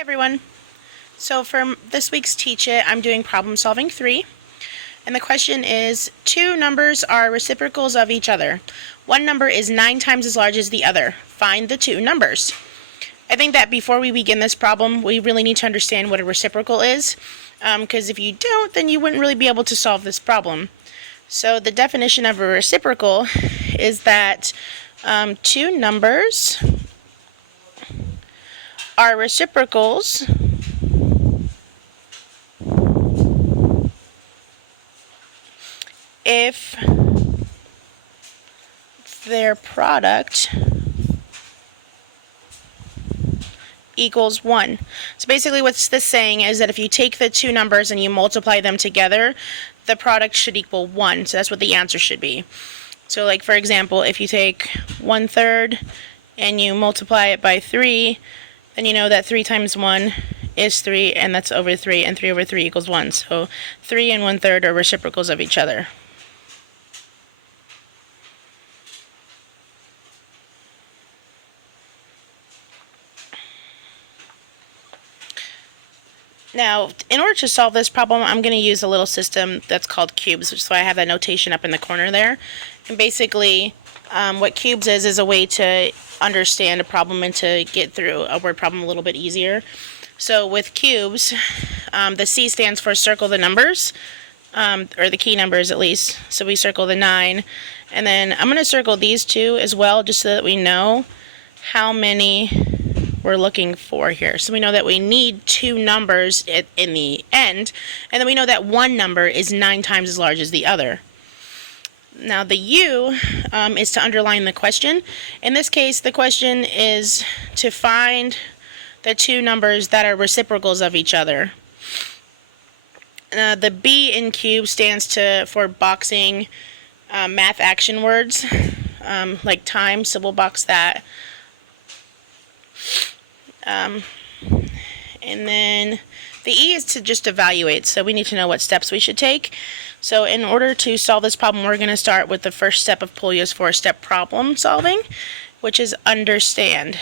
Everyone. So for this week's Teach It, I'm doing problem solving 3. And the question is, two numbers are reciprocals of each other. One number is 9 times as large as the other. Find the two numbers. I think that before we begin this problem, we really need to understand what a reciprocal is. Because if you don't, then you wouldn't really be able to solve this problem. So the definition of a reciprocal is that two numbers are reciprocals if their product equals 1. So basically what this saying is that if you take the two numbers and you multiply them together, the product should equal 1. So that's what the answer should be. So like for example, if you take 1/3 and you multiply it by 3, then you know that 3 times 1 is 3, and that's over 3, and 3 over 3 equals 1. So 3 and 1/3 are reciprocals of each other. Now, in order to solve this problem, I'm going to use a little system that's called cubes, which is why I have that notation up in the corner there. And basically, what cubes is a way to understand a problem and to get through a word problem a little bit easier. So with cubes, the C stands for circle the numbers, or the key numbers at least. So we circle the 9. And then I'm going to circle these two as well, just so that we know how many we're looking for here. So we know that we need two numbers in the end, and then we know that one number is 9 times as large as the other. Now the U is to underline the question. In this case, the question is to find the two numbers that are reciprocals of each other. The B in cube stands for boxing math action words, like time, so we'll box that. And then the E is to just evaluate, so we need to know what steps we should take. So in order to solve this problem, we're going to start with the first step of Polyas 4-step problem solving, which is understand.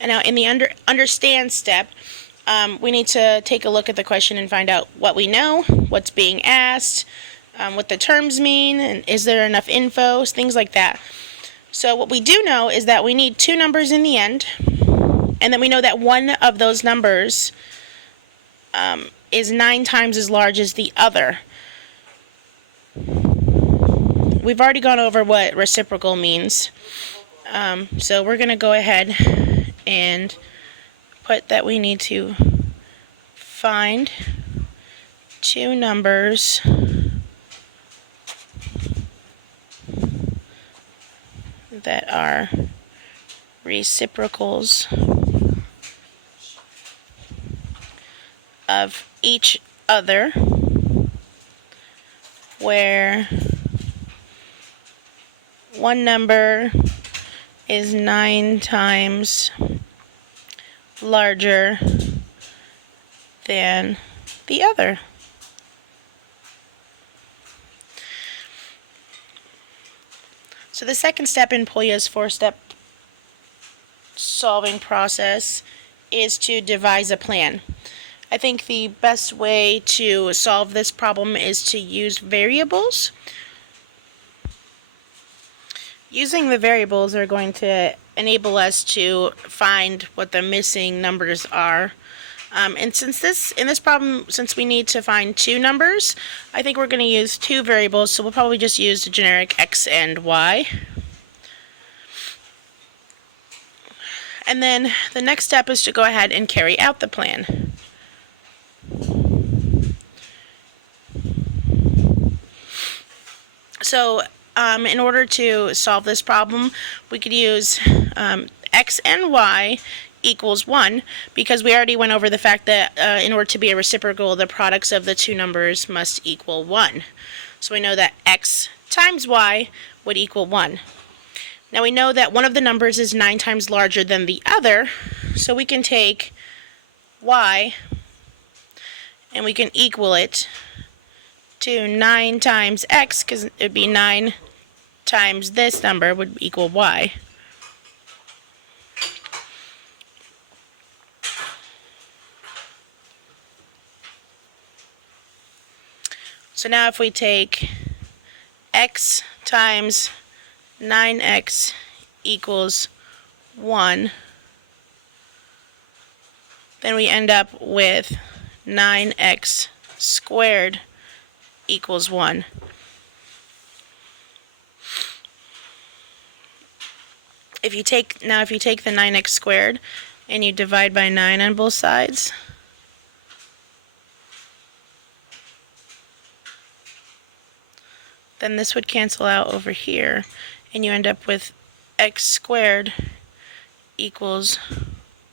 And now in the understand step, we need to take a look at the question and find out what we know, what's being asked, what the terms mean, and is there enough info, things like that. So what we do know is that we need two numbers in the end, and then we know that one of those numbers is 9 times as large as the other. We've already gone over what reciprocal means, so we're going to go ahead and put that we need to find two numbers that are reciprocals of each other, where one number is 9 times larger than the other. So the second step in Polyas 4-step solving process is to devise a plan. I think the best way to solve this problem is to use variables. Using the variables are going to enable us to find what the missing numbers are. And in this problem, since we need to find two numbers, I think we're going to use two variables, so we'll probably just use the generic x and y. And then the next step is to go ahead and carry out the plan. So in order to solve this problem, we could use x and y equals 1, because we already went over the fact that in order to be a reciprocal, the products of the two numbers must equal 1. So we know that x times y would equal 1. Now we know that one of the numbers is 9 times larger than the other, so we can take y and we can equal it to 9 times x, because it would be 9 times this number would equal y. So now if we take x times 9x equals 1, then we end up with 9x squared equals 1. If you take the 9x squared and you divide by 9 on both sides, then this would cancel out over here, and you end up with x squared equals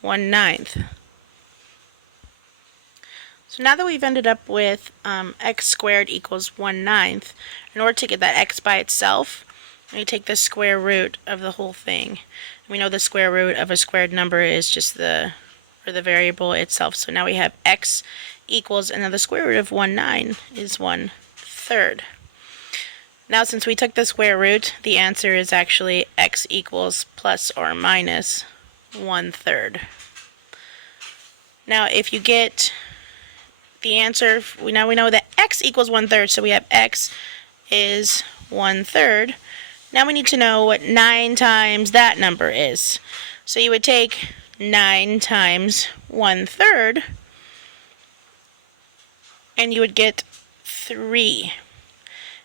1/9. So now that we've ended up with x squared equals 1/9, in order to get that x by itself, we take the square root of the whole thing. We know the square root of a squared number is just the variable itself. So now we have x equals, and now the square root of 1/9 is 1/3. Now since we took the square root, the answer is actually x equals plus or minus 1/3. Now if you get the answer, now we know that x equals 1/3, so we have x is 1/3. Now we need to know what 9 times that number is. So you would take 9 times 1/3, and you would get 3.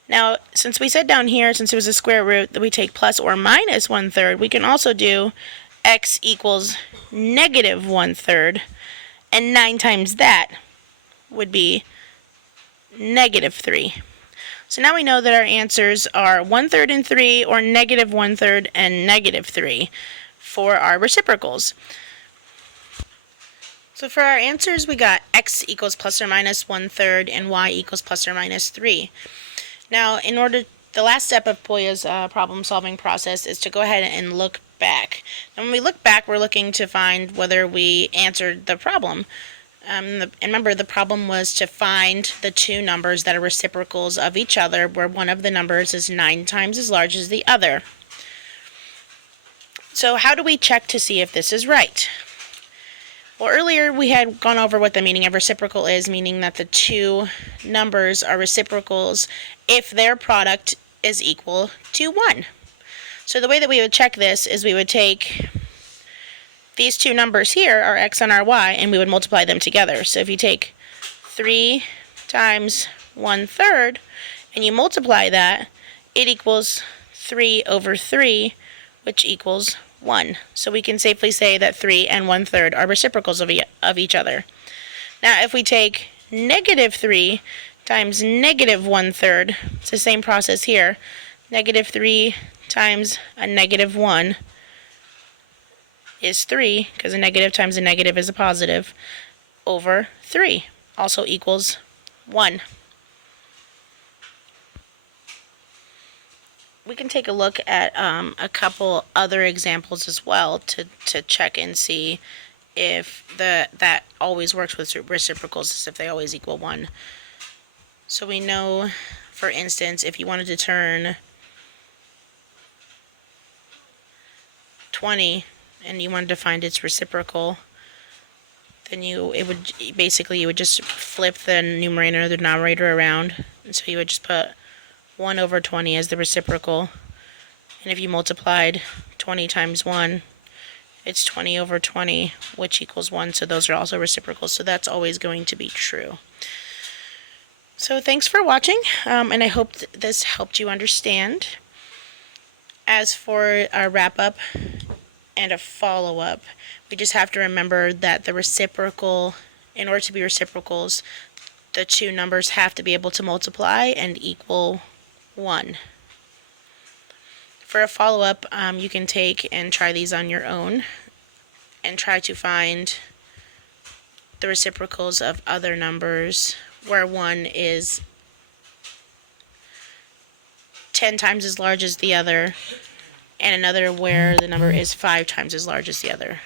Now, since we said down here, since it was a square root, that we take plus or minus 1/3, we can also do x equals negative 1/3, and 9 times that would be negative 3. So now we know that our answers are 1/3 and 3, or negative 1/3 and negative 3 for our reciprocals. So for our answers, we got x equals plus or minus 1/3 and y equals plus or minus 3. Now, the last step of Polyas' problem solving process is to go ahead and look back. And when we look back, we're looking to find whether we answered the problem. And remember, the problem was to find the two numbers that are reciprocals of each other, where one of the numbers is 9 times as large as the other. So how do we check to see if this is right? Well, earlier we had gone over what the meaning of reciprocal is, meaning that the two numbers are reciprocals if their product is equal to 1. So the way that we would check this is we would take these two numbers here, our x and our y, and we would multiply them together. So if you take 3 times 1/3 and you multiply that, it equals 3/3, which equals 1. So we can safely say that 3 and 1/3 are reciprocals of each other. Now if we take negative 3 times negative 1/3, it's the same process here. Negative 3 times a negative 1 is 3, because a negative times a negative is a positive, over 3, also equals 1. We can take a look at a couple other examples as well to check and see if that always works with reciprocals, as if they always equal 1. So we know, for instance, if you wanted to turn 20 and you wanted to find its reciprocal, then you would just flip the numerator and the denominator around, and so you would just put 1 over 20 as the reciprocal, and if you multiplied 20 times 1, it's 20 over 20, which equals 1, so those are also reciprocals, so that's always going to be true. So thanks for watching, and I hope this helped you understand. As for our wrap-up and a follow-up, we just have to remember that the reciprocal, in order to be reciprocals, the two numbers have to be able to multiply and equal 1. For a follow-up, you can take and try these on your own and try to find the reciprocals of other numbers where one is 10 times as large as the other, and another where the number is 5 times as large as the other.